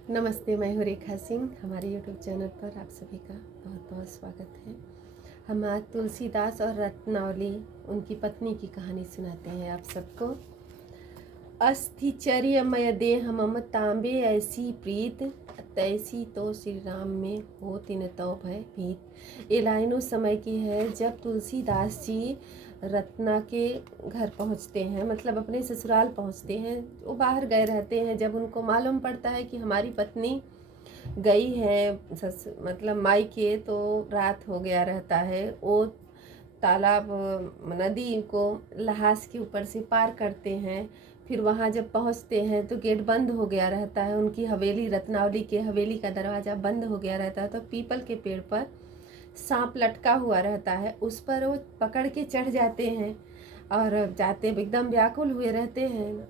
नमस्ते, मैं हूँ रेखा सिंह। हमारे यूट्यूब चैनल पर आप सभी का बहुत बहुत स्वागत है। हम आज तुलसीदास और रत्नावली उनकी पत्नी की कहानी सुनाते हैं आप सबको। अस्थिचर्यमय देह मम तांबे ऐसी प्रीत, तैसी तो श्री राम में हो तिन तौ भय भीत। ये लाइनों समय की है जब तुलसीदास जी रत्ना के घर पहुंचते हैं, मतलब अपने ससुराल पहुंचते हैं। वो बाहर गए रहते हैं। जब उनको मालूम पड़ता है कि हमारी पत्नी गई है मतलब मायके, तो रात हो गया रहता है। वो तालाब नदी को लहास के ऊपर से पार करते हैं। फिर वहाँ जब पहुँचते हैं तो गेट बंद हो गया रहता है। उनकी हवेली, रत्नावली के हवेली का दरवाज़ा बंद हो गया रहता है। तो पीपल के पेड़ पर सांप लटका हुआ रहता है, उस पर वो पकड़ के चढ़ जाते हैं और जाते एकदम व्याकुल हुए रहते हैं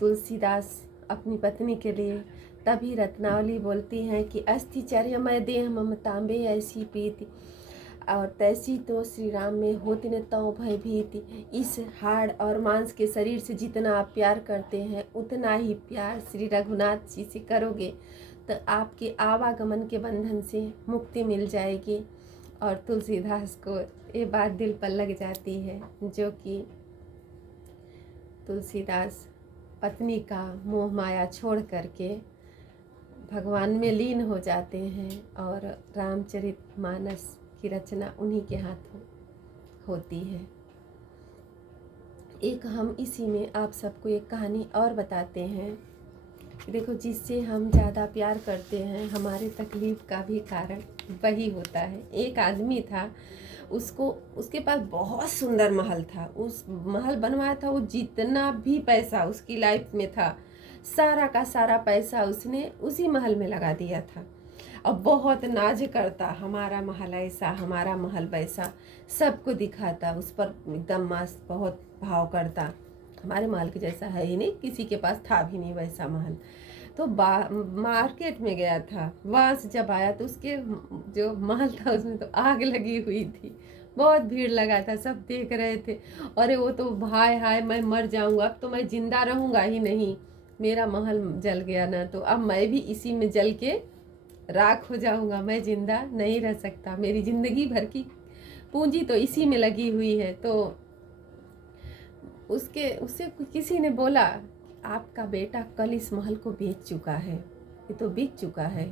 तुलसीदास अपनी पत्नी के लिए। तभी रत्नावली बोलती हैं कि अस्थिचर्यमय देह मम तांबे ऐसी प्रीति, और तैसी तो श्री राम में होती न तौ भय भीति। इस हाड़ और मांस के शरीर से जितना आप प्यार करते हैं, उतना ही प्यार श्री रघुनाथ जी से करोगे तो आपके आवागमन के बंधन से मुक्ति मिल जाएगी। और तुलसीदास को ये बात दिल पर लग जाती है, जो कि तुलसीदास पत्नी का मोह माया छोड़ करके भगवान में लीन हो जाते हैं और रामचरितमानस की रचना उन्हीं के हाथों होती है। एक हम इसी में आप सबको एक कहानी और बताते हैं। देखो, जिससे हम ज़्यादा प्यार करते हैं, हमारे तकलीफ़ का भी कारण वही होता है। एक आदमी था, उसके पास बहुत सुंदर महल था। उस महल बनवाया था, वो जितना भी पैसा उसकी लाइफ में था, सारा का सारा पैसा उसने उसी महल में लगा दिया था। अब बहुत नाज करता, हमारा महल ऐसा, हमारा महल वैसा, सबको दिखाता, उस पर एकदम मस्त बहुत भाव करता। हमारे महल के जैसा है ही नहीं, किसी के पास था भी नहीं वैसा महल। तो मार्केट में गया था, वहाँ से जब आया तो उसके जो महल था उसमें तो आग लगी हुई थी। बहुत भीड़ लगा था, सब देख रहे थे। अरे वो तो हाय हाय मैं मर जाऊंगा, अब तो मैं जिंदा रहूंगा ही नहीं, मेरा महल जल गया ना, तो अब मैं भी इसी में जल के राख हो जाऊंगा, मैं जिंदा नहीं रह सकता, मेरी जिंदगी भर की पूंजी तो इसी में लगी हुई है। तो उससे किसी ने बोला, आपका बेटा कल इस महल को बेच चुका है, ये तो बिक चुका है।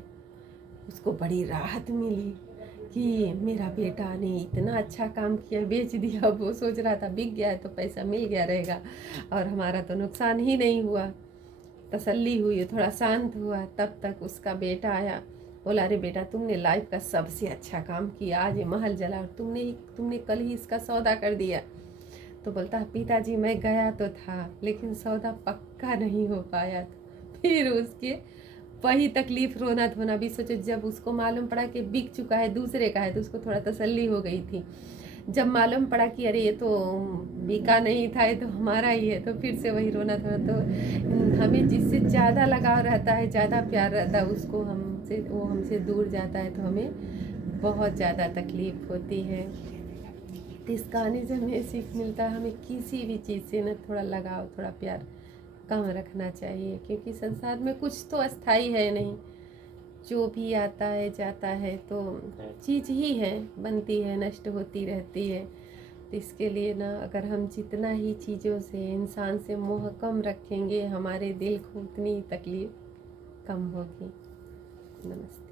उसको बड़ी राहत मिली कि मेरा बेटा ने इतना अच्छा काम किया, बेच दिया। अब वो सोच रहा था बिक गया है तो पैसा मिल गया रहेगा और हमारा तो नुकसान ही नहीं हुआ। तसल्ली हुई, थोड़ा शांत हुआ। तब तक उसका बेटा आया, बोला, अरे बेटा, तुमने लाइफ का सबसे अच्छा काम किया, आज ये महल जला और तुमने कल ही इसका सौदा कर दिया। तो बोलता है, पिताजी मैं गया तो था लेकिन सौदा पक्का नहीं हो पाया था। फिर उसके वही तकलीफ, रोना धोना भी। सोचो, जब उसको मालूम पड़ा कि बिक चुका है, दूसरे का है, तो उसको थोड़ा तसल्ली हो गई थी। जब मालूम पड़ा कि अरे ये तो बिका नहीं था, ये तो हमारा ही है, तो फिर से वही रोना धोना। तो हमें जिससे ज़्यादा लगाव रहता है, ज़्यादा प्यार रहता है, वो हमसे दूर जाता है तो हमें बहुत ज़्यादा तकलीफ होती है। इस कहानी से हमें सीख मिलता है, हमें किसी भी चीज़ से ना थोड़ा लगाव, थोड़ा प्यार कम रखना चाहिए, क्योंकि संसार में कुछ तो अस्थाई है नहीं। जो भी आता है जाता है तो चीज़ ही है, बनती है, नष्ट होती रहती है। तो इसके लिए ना, अगर हम जितना ही चीज़ों से, इंसान से मोह कम रखेंगे, हमारे दिल को उतनी तकलीफ कम होगी। नमस्ते।